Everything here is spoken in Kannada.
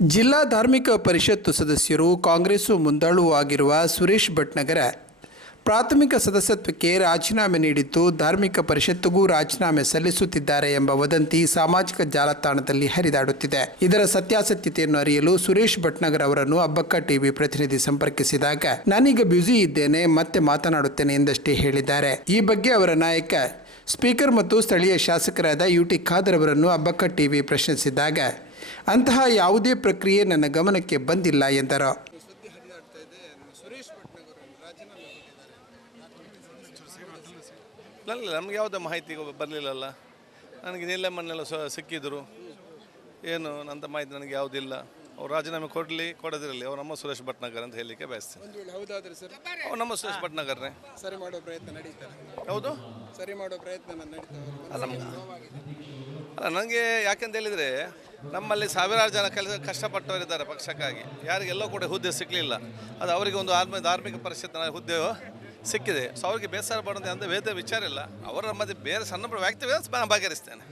ಜಿಲ್ಲಾ ಧಾರ್ಮಿಕ ಪರಿಷತ್ತು ಸದಸ್ಯರು ಕಾಂಗ್ರೆಸ್ಸು ಮುಂದಾಳುವಾಗಿರುವ ಸುರೇಶ್ ಭಟ್ನಗರ ಪ್ರಾಥಮಿಕ ಸದಸ್ಯತ್ವಕ್ಕೆ ರಾಜೀನಾಮೆ ನೀಡಿದ್ದು ಧಾರ್ಮಿಕ ಪರಿಷತ್ತಿಗೂ ರಾಜೀನಾಮೆ ಸಲ್ಲಿಸುತ್ತಿದ್ದಾರೆ ಎಂಬ ವದಂತಿ ಸಾಮಾಜಿಕ ಜಾಲತಾಣದಲ್ಲಿ ಹರಿದಾಡುತ್ತಿದೆ. ಇದರ ಸತ್ಯಾಸತ್ಯತೆಯನ್ನು ಅರಿಯಲು ಸುರೇಶ್ ಭಟ್ನಗರ್ ಅವರನ್ನು ಅಬ್ಬಕ್ಕ ಟಿವಿ ಪ್ರತಿನಿಧಿ ಸಂಪರ್ಕಿಸಿದಾಗ, ನಾನೀಗ ಬ್ಯುಸಿ ಇದ್ದೇನೆ, ಮತ್ತೆ ಮಾತನಾಡುತ್ತೇನೆ ಎಂದಷ್ಟೇ ಹೇಳಿದ್ದಾರೆ. ಈ ಬಗ್ಗೆ ಅವರ ನಾಯಕ, ಸ್ಪೀಕರ್ ಮತ್ತು ಸ್ಥಳೀಯ ಶಾಸಕರಾದ ಯು ಟಿ ಖಾದರ್ ಅವರನ್ನು ಅಬ್ಬಕ್ಕ ಟಿವಿ ಪ್ರಶ್ನಿಸಿದಾಗ, ಅಂತಹ ಯಾವುದೇ ಪ್ರಕ್ರಿಯೆ ನನ್ನ ಗಮನಕ್ಕೆ ಬಂದಿಲ್ಲ ಎಂದರು. ಇಲ್ಲ ನಮ್ಗೆ ಯಾವುದೇ ಮಾಹಿತಿ ಬರಲಿಲ್ಲಲ್ಲ. ನನಗೆ ನೀಲಮ್ಮನ್ನೆಲ್ಲ ಸ ಸಿಕ್ಕಿದ್ರು. ಏನು ಅಂತ ಮಾಹಿತಿ ನನಗೆ ಯಾವುದಿಲ್ಲ. ಅವ್ರು ರಾಜೀನಾಮೆ ಕೊಡಲಿ ಕೊಡದಿರಲಿ ಅವ್ರು ನಮ್ಮ ಸುರೇಶ್ ಭಟ್ನಗರ್ ಅಂತ ಹೇಳಲಿಕ್ಕೆ ಬಯಸ್ತೇನೆ. ಒಂದು ವೇಳೆ ಹೌದಾದ್ರೆ ಸರ್? ಅವ್ರು ನಮ್ಮ ಸುರೇಶ್ ಭಟ್ನಗರ್ನೇ. ಸರಿ ಮಾಡೋ ಪ್ರಯತ್ನ ನಡೀತಾರೆ ಹೌದು? ಸರಿ ಮಾಡೋ ಪ್ರಯತ್ನ ನಡೀತಾರೆ ಅಲ್ಲ ಅಲ್ಲ ನನಗೆ ಯಾಕೆಂತ ಹೇಳಿದರೆ ನಮ್ಮಲ್ಲಿ ಸಾವಿರಾರು ಜನ ಕೆಲಸ ಕಷ್ಟಪಟ್ಟವರಿದ್ದಾರೆ ಪಕ್ಷಕ್ಕಾಗಿ. ಯಾರಿಗೆಲ್ಲೋ ಕೂಡ ಹುದ್ದೆ ಸಿಗಲಿಲ್ಲ ಅದು ಅವರಿಗೆ ಒಂದು ಆತ್ಮ, ಧಾರ್ಮಿಕ ಪರಿಷತ್ತಿನ ಹುದ್ದೆ ಸಿಕ್ಕಿದೆ. ಸೊ ಅವರಿಗೆ ಬೇಸರ ಪಡೋದು ಅಂತ ವೇದ ವಿಚಾರ ಇಲ್ಲ. ಅವರ ಮಧ್ಯೆ ಬೇರೆ ಸಣ್ಣ ವ್ಯಕ್ತಿ ನಾನು ಬಗೆಹರಿಸ್ತೇನೆ